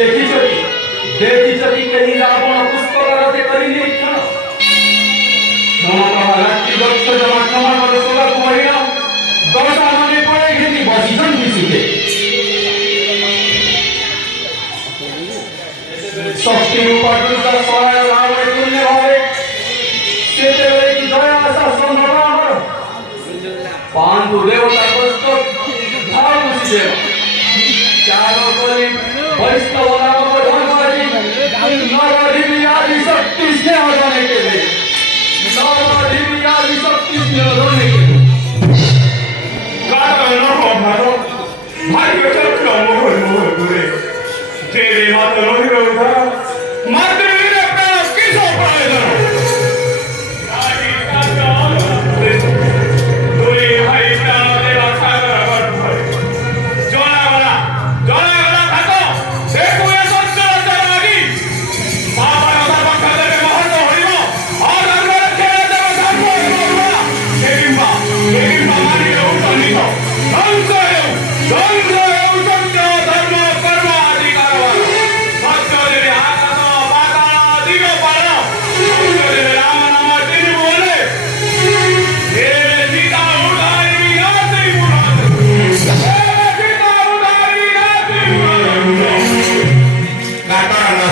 ଦେଖିଛନ୍ତି କେହି ରାବଣ ପୁଷ୍ପକରତେ କରିଲେ କ୍ଷଣ ରାତ୍ରି ଦକ୍ଷ ଜମା କ୍ଷମା କର ସବାକୁ ମରିଣ ଦଶା ମନେ ପଡ଼େ ଘେନି ବସିଛନ୍ତି ସୁଖେ ଶକ୍ତି ରୂପ ଦୁର୍ଗା ସହାୟ ଭାବରେ ତୁଲ୍ୟ ଭାବେ ସେତେବେଳେ କି ଦୟା ଆଶା ସମ୍ଭବ ଆମର ପାଣ୍ଡୁ ଦେବତା କଷ୍ଟ ଧାରୁଷି ଦେବ ଚାର କରି ବୈଷ୍ଣବ ନାମକ ଧର୍ମରେ ନରଧିବି ଆଦି ଶକ୍ତି ସ୍ନେହ ଜଣେ କେବେ ନରଧିବି ଆଦି ଶକ୍ତି ସ୍ନେହ ଜଣେ କେବେ କାରଣ ଭାର ଭାଗ୍ୟ ଚକ୍ର ମୋହର ମୋହର করে তেরে হাত রহিল উঠা মাতৃহীন প্রাণ কিস প্রয়োজন দুই ভাই প্রাণ দেবা সাগর গর্ভে জলাগলা জলাগলা থাকো দেখো এ সঞ্চরতার লাগি বাবার পক্ষ থেকে মহন্ত হইব অধর্মের ছেড়ে দেব ধর্ম কেরিম্বা কেরিম্বা মানিলে উত্তনিত ধ্বংস হেউ ধ্বংস হেউ সত্য ধর্ম কর্ম আদি কারবার সত্যদেবে আকাশ পাতাল দিগ পাল সত্যদেবে রাম নাম তিনি বলে হে সীতা উদ্ধারি বিনাশি মুরাদ হে সীতা উদ্ধারি বিনাশি মুরাদ কাটা না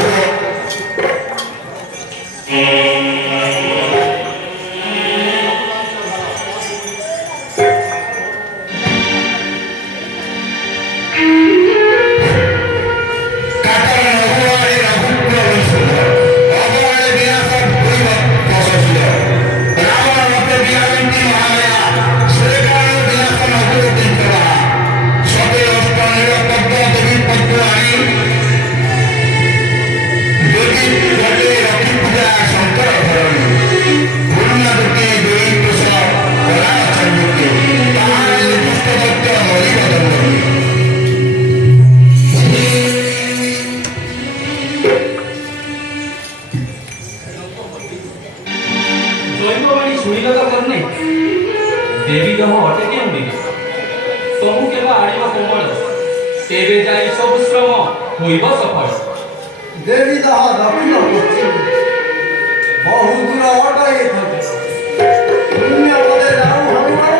দৈববাণী শুনিল তো কর্ণে দেবী দেহ অটে কেউঁটি তবু কেবা আଣିବ কোমଳ তেবে যাই সব শ্রম হইব সফল দেবী তাহা দক্ষিণ পশ্চিম বহু দূর অটাই থাকে শূন্য পদে দারু হনুমান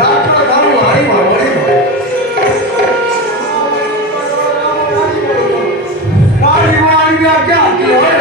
রাত্র দারু হারি ভাবরি গাড়ি মারি আজ্ঞা কি হয়